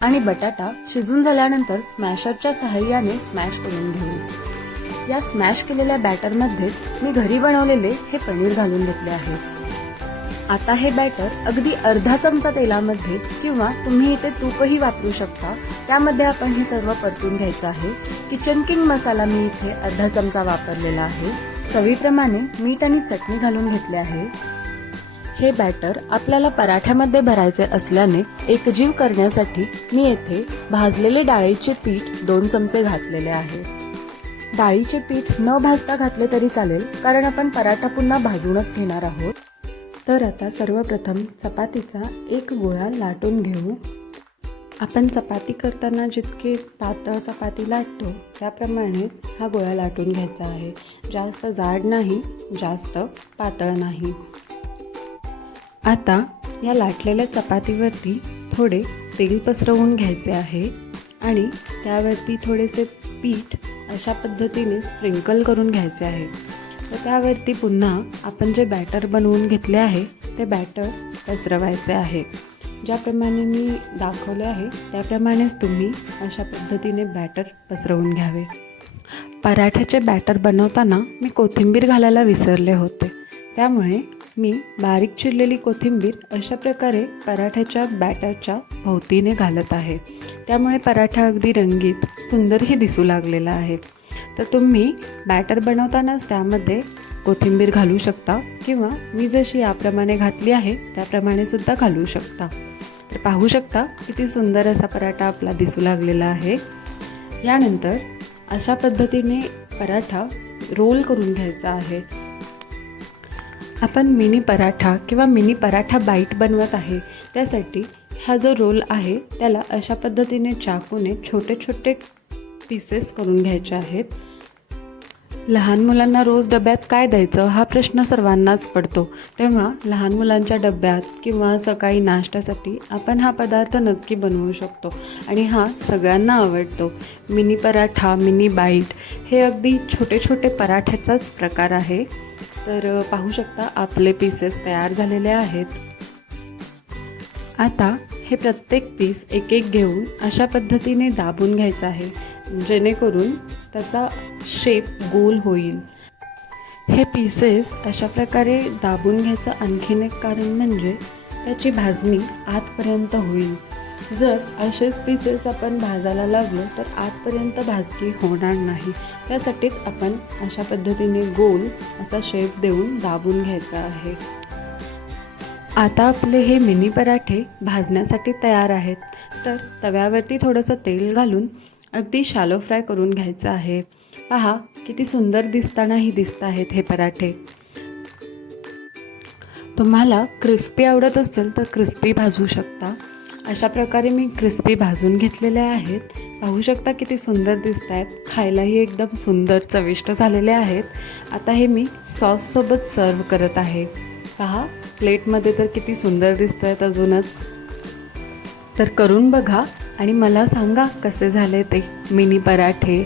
आणि बटाटा शिजून झाल्यानंतर स्मॅशरच्या सहाय्याने स्मॅश करून घेऊ। या स्मॅश केलेल्या बॅटरमध्येच मी घरी बनवलेले हे पनीर घालून घेतले आहे। आता हे बॅटर अगदी अर्धा चमचा तेलामध्ये किंवा तुम्ही इथे तूपही वापरू शकता, त्यामध्ये आपण हे सर्व परतून घ्यायचं आहे। किचन किंग मसाला मी इथे अर्धा चमचा वापरलेला आहे। चवीप्रमाणे मीठ आणि चटणी घालून घेतले आहे। हे बॅटर आपल्याला पराठ्यामध्ये भरायचे असल्याने एकजीव करण्यासाठी मी येथे भाजलेले डाळीचे पीठ 2 चमचे घातलेले आहे। डाळीचे पीठ न भाजता घातले तरी चालेल, कारण आपण पराठा पुन्हा भाजूनच घेणार आहोत। तर आता सर्वप्रथम चपातीचा एक गोळा लाटून घेऊ। आपण चपाती करताना जितके पातळ चपाती लाटतो त्याप्रमाणेच हा गोळा लाटून घ्यायचा आहे। जास्त जाड नाही, जास्त पातळ नाही। आता या लाटलेल्या चपातीवरती थोडे तेल पसरवून घ्यायचे आहे आणि त्यावरती थोडेसे पीठ अशा पद्धतीने स्प्रिंकल करून घ्यायचे आहे। तर त्यावरती पुन्हा आपण जे बॅटर बनवून घेतले आहे ते बॅटर पसरवायचे आहे। ज्याप्रमाणे मी दाखवले आहे त्याप्रमाणेच तुम्ही अशा पद्धतीने बॅटर पसरवून घ्यावे। पराठ्याचे बॅटर बनवताना मी कोथिंबीर घालायला विसरले होते, त्यामुळे मी बारीक चिरलेली कोथिंबीर अशा प्रकारे पराठ्याच्या बॅटरच्या भोवतीने घालत आहे। त्यामुळे पराठा अगदी रंगीत सुंदरही दिसू लागलेला आहे। तर तुम्ही बॅटर बनवतानाच त्यामध्ये कोथिंबीर घालू शकता किंवा मी जशी याप्रमाणे घातली आहे त्याप्रमाणे सुद्धा घालू शकता। तर पाहू शकता किती सुंदर असा पराठा आपला दिसू लागलेला आहे। यानंतर अशा पद्धतीने पराठा रोल करून घ्यायचा आहे। आपण मिनी पराठा किंवा मिनी पराठा बाईट बनवत आहे, त्यासाठी हा जो रोल आहे त्याला अशा पद्धतीने चाकूने छोटे छोटे पीसेस करून घ्यायचे आहेत। लहान मुलांना रोज डब्यात काय द्यायचं हा प्रश्न सर्वांनाच पडतो, तेव्हा लहान मुलांच्या डब्यात किंवा सकाळी नाश्त्यासाठी आपण हा पदार्थ नक्की बनवू शकतो आणि हा सगळ्यांना आवडतो। मिनी पराठा, मिनी बाईट हे अगदी छोटे छोटे पराठ्याचाच प्रकार आहे। तर पाहू शकता आपले पीसेस तयार झालेले आहेत। आता हे प्रत्येक पीस एक एक घेऊन अशा पद्धतीने दाबून घ्यायचं आहे, जेणेकरून त्याचा शेप गोल होईल। हे पीसेस अशा प्रकारे दाबून घ्यायचं आणखीन एक कारण म्हणजे त्याची भाजणी आतपर्यंत होईल। जर असेच पीसेस आपण भाजायला लागलो तर आतपर्यंत भाजणी होणार नाही, त्यासाठीच आपण अशा पद्धतीने गोल असा शेप देऊन दाबून घ्यायचा आहे। आता आपले हे मिनी पराठे भाजण्यासाठी तयार आहेत। तर तव्यावरती थोडंसं तेल घालून अगदी शॅलो फ्राय करून घ्यायचं आहे। पहा किती सुंदर दिसतानाही दिसत आहेत हे पराठे। तुम्हाला क्रिस्पी आवडत असेल तर क्रिस्पी भाजू शकता। अशा प्रकारे मी क्रिस्पी भाजून घेतलेले आहेत। पाहू शकता किती सुंदर दिसत आहेत, खायलाही एकदम सुंदर चविष्ट झालेले आहेत। आता हे मी सॉससोबत सर्व करत आहे। पहा प्लेटमध्ये तर किती सुंदर दिसत आहेत अजूनच। तर करून बघा आणि मला सांगा कसे झाले ते मिनी पराठे।